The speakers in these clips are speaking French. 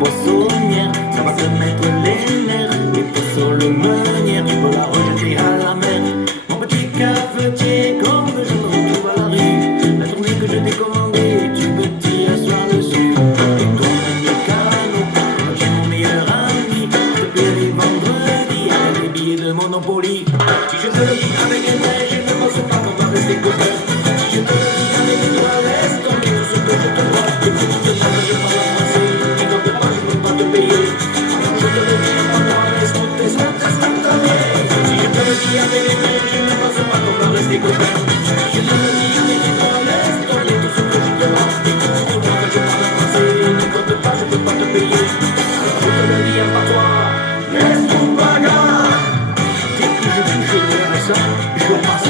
pots saunière, ça va te mettre les nerfs. Les pots sur le meunière, tu peux la rejeter à la mer. Mon petit cafetier, quand je me retrouve à la rue, la journée que je t'ai commandée, tu peux t'y asseoir dessus. Et toi-même le canot, moi j'ai mon meilleur ami, je te paie les vendredis avec les billets de Monopoly. Si je te le dis avec un air, je ne pense pas qu'on va rester copains. Si je te le dis avec une voix, laisse tomber tout ce que je te dois. Et puis tu te sens que je parle français, et donc pas, je ne peux pas te payer. Alors je te le dis à moi, laisse monter son testament. Si je te le dis avec les mains, je ne pense pas qu'on va rester copains. Si je te le dis avec une voix, laisse tomber tout ce que je te dois. Et puis tu te sens que je parle français, et ne compte pas, je ne peux pas te payer. Alors je te le dis à toi, laisse ton bagarre. Dès que je touche le RSA, je passe.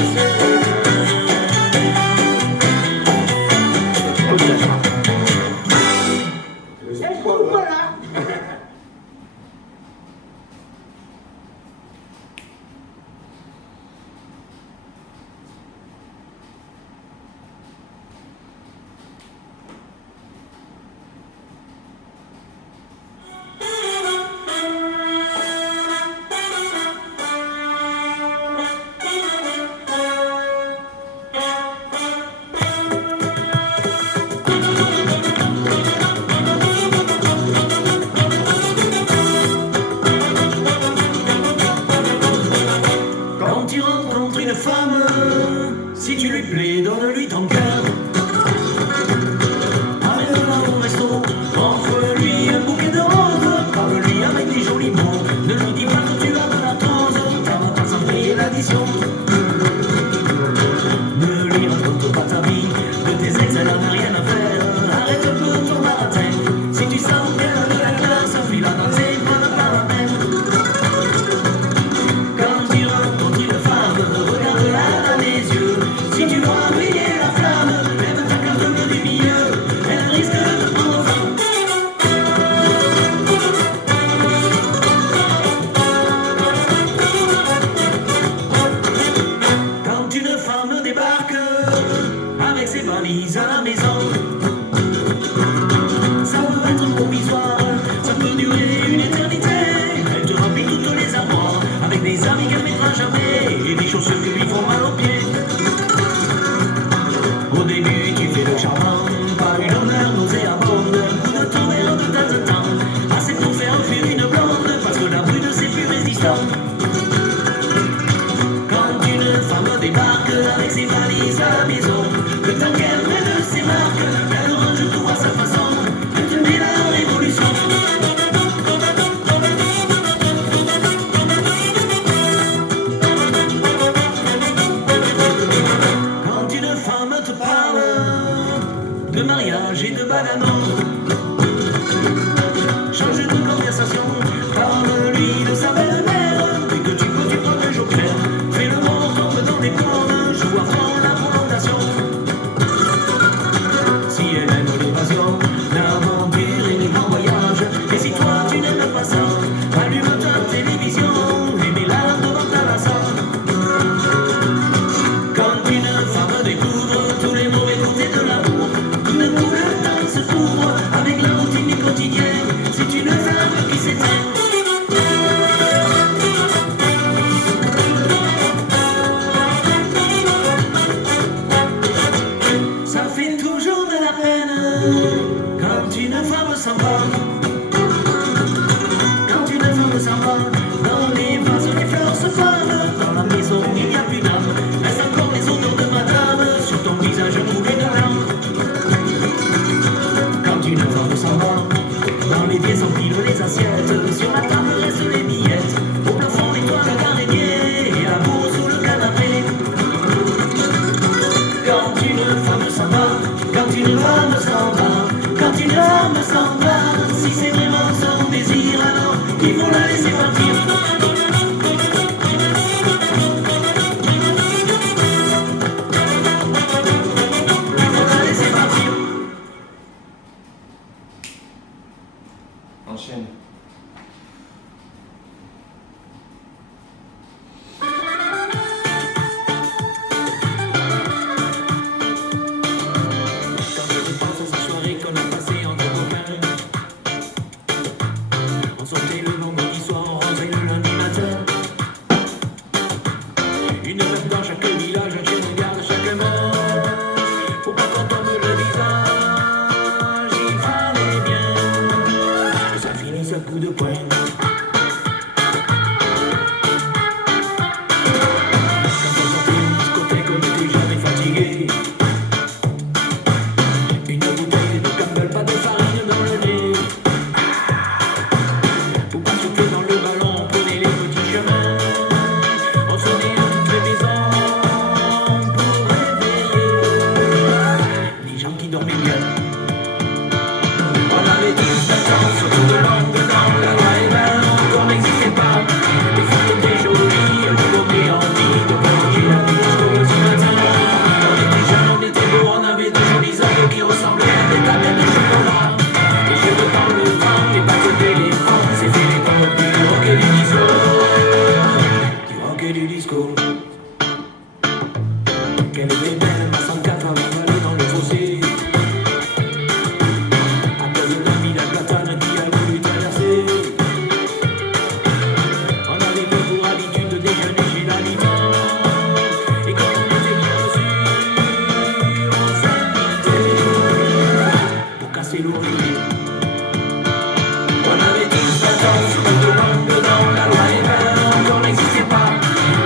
Quand tu rencontres une femme, si tu lui plais, donne-lui ton cœur. Amène-la au resto, offre-lui un bouquet de roses, parle-lui avec des jolis mots, ne lui dis pas que tu as de la tose, car va pas sans payer l'addition. Ne lui raconte pas ta vie, de tes ex elle n'a rien à faire, arrête un peu ton baratin, si tu sens qu'elle a de la classe, fuis-la dans ses bras, pas la peine. Quand tu rencontres une femme, regarde-la dans les yeux, si tu vois briller la flamme, lève ta carte du milieu, elle risque de te prendre fou. Quand une femme débarque avec ses valises à la maison, ça peut être provisoire, ça peut durer une éternité. Elle te remplit toutes les armoires avec des amis qu'elle mettra jamais et des chaussures qui lui font mal aux pieds. Au début tu fais le charmant, pas une honneur nauséabonde, un coup de tonnerre de temps en temps, assez pour faire fuir une blonde, parce que la brune c'est plus résistant. Quand une femme débarque avec ses valises à la maison, le temps qu'elle prenne ses marques, elle range tout à sa façon, elle te met la révolution. Quand une femme te parle de mariage et de bananon, change de conversation, parle-lui de sa belle-mère. Dès que tu peux, tu prends un joker, fais le mort, tombe dans les cordes, joue à fond la prolongation. Si elle aime l'évasion, l'aventure et les grands voyages, et si toi tu n'aimes pas ça, allume ta télévision et mets-la devant ta lasagne. Quand une femme découvre tous les mauvais côtés de l'amour, tout d'un coup le temps se couvre avec la routine du quotidien. C'est une flamme qui s'éteint. Ça fait toujours de la peine quand une femme s'en va. Quand une femme s'en va, dans les vases les fleurs se fanent, dans la maison il n'y a plus d'âme, reste encore les odeurs de madame, sur ton visage trouve une lampe. Quand une femme s'en va, dans les pièces empilent les assiettes, sur la table restent les billettes, au plafond l'étoile d'araignée et la bourse sous le canapé. Quand une femme s'en va, quand une femme s'en va, quand une femme s'en va, si c'est vraiment son désir, alors il faut la laisser partir. Il faut la laisser partir. Enchaîne. Quand je pense à cette soirée qu'on a passée entre copains, sortait le vendredi soir, on rentrait le lundi matin. Une meuf dans chaque village, un chien de garde chaque mort. Faut pas qu'on tombe le visage, il fallait bien que ça finisse à coup de poing. Quand on sortait une discothèque, on était jamais fatigué. Une bouteille de Campbell, pas de farine dans le nez. Faut pas souffler dans le ballon, on prenait les petits chemins. On sonnait à toutes les maisons pour réveiller les gens qui dormaient bien. On avait 19 ans, surtout de langue dans la loi et ben encore n'existait pas. Les filles étaient jolies, elles nous donnaient envie de prolonger la vie jusqu'au petit matin. On était jeunes, on était beaux, on avait de jolis ongles qui ressemblaient à des tablettes de chocolat. Les cheveux dans le vent, les bagues d'éléphant, c'était l'époque du rock et du disco. Du rock et du disco. Quelle était belle ma 104 avant d'aller dans le fossé. À cause d'un village platane qui a voulu traverser. On avait pris pour habitude de déjeuner chez l'aliment. Et quand on était bien reçu, on s'invitait pour casser l'oreiller. On avait 17 ans, surtout de langue dans la loi et ben encore n'existait pas.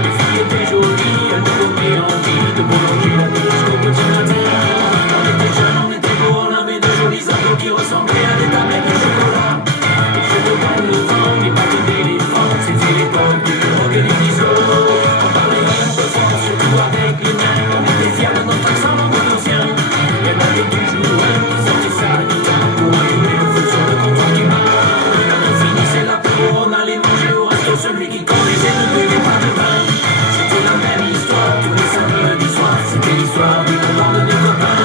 Les filles étaient jolies, elles nous donnaient envie de prolonger la vie jusqu'au petit matin. On était jeunes, on était beaux, on avait de jolis ongles qui ressemblaient à des tablettes de chocolat. Les cheveux dans le vent, les pattes d'éléphant, c'était l'époque du rock et du disco. On parlait un peu fort, surtout avec les mains. On était fiers de notre accent languedocien. Il y en avait toujours un qui sortait sa guitare pour allumer le feu sur le comptoir du bar. Quand on finissait l'apéro, on allait manger au resto. Celui qui connaissait ne buvait pas de vin. C'était la même histoire tous les samedis soirs. C'était l'histoire d'une bande de copains.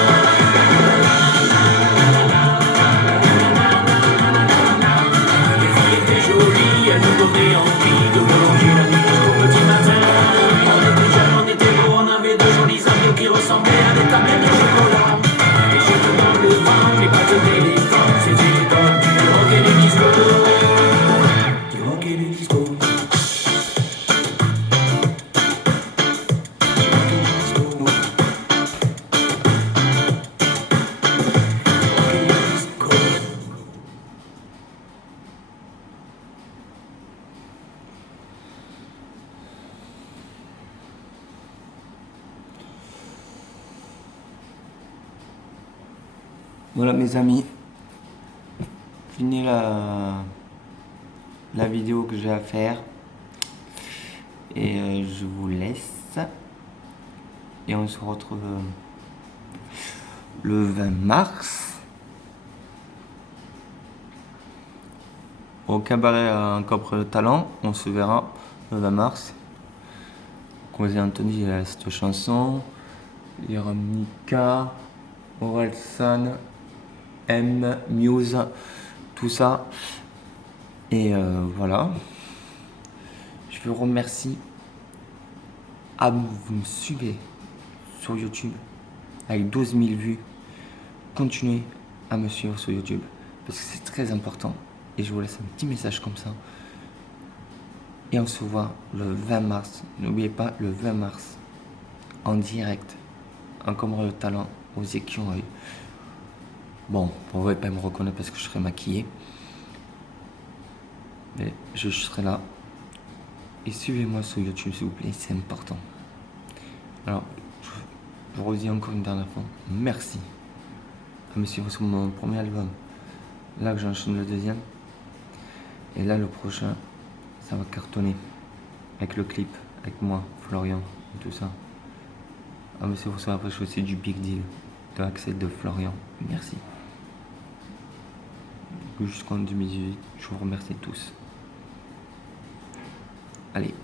Les filles étaient jolies, elles nous donnaient envie de prolonger la nuit jusqu'au petit matin. On était jeunes, on était beaux, on avait de jolis ongles qui ressemblaient à des tablettes de chocolat. Les cheveux dans le vent, les pattes d'éléphant, c'était l'époque du rock et du disco. Du rock et du disco. Du rock et du disco. Du rock et du disco. Voilà mes amis, fini la vidéo que j'ai à faire et je vous laisse et on se retrouve le 20 mars au cabaret à Capre le Talent. On se verra le 20 mars. Comme vous avez entendu, il y a cette chanson, il y aura Mika, Orelsan, M, Muse, tout ça. Et voilà. Je vous remercie. Vous me suivez sur YouTube avec 12 000 vues. Continuez à me suivre sur YouTube parce que c'est très important. Et je vous laisse un petit message comme ça. Et on se voit le 20 mars. N'oubliez pas le 20 mars en direct en Cabaret le Talent aux Écureuils. Bon, vous ne pouvez pas me reconnaître parce que je serai maquillé. Mais je serai là. Et suivez-moi sur YouTube s'il vous plaît, c'est important. Alors, je vous redis encore une dernière fois, merci à me suivre sur mon premier album. Là que j'enchaîne le deuxième. Et là le prochain, ça va cartonner. Avec le clip, avec moi, Florian, et tout ça. Ah mais c'est pour ça, après je fais aussi du Big Deal, de Axel, de Florian. Merci. Jusqu'en 2018, je vous remercie tous. Allez.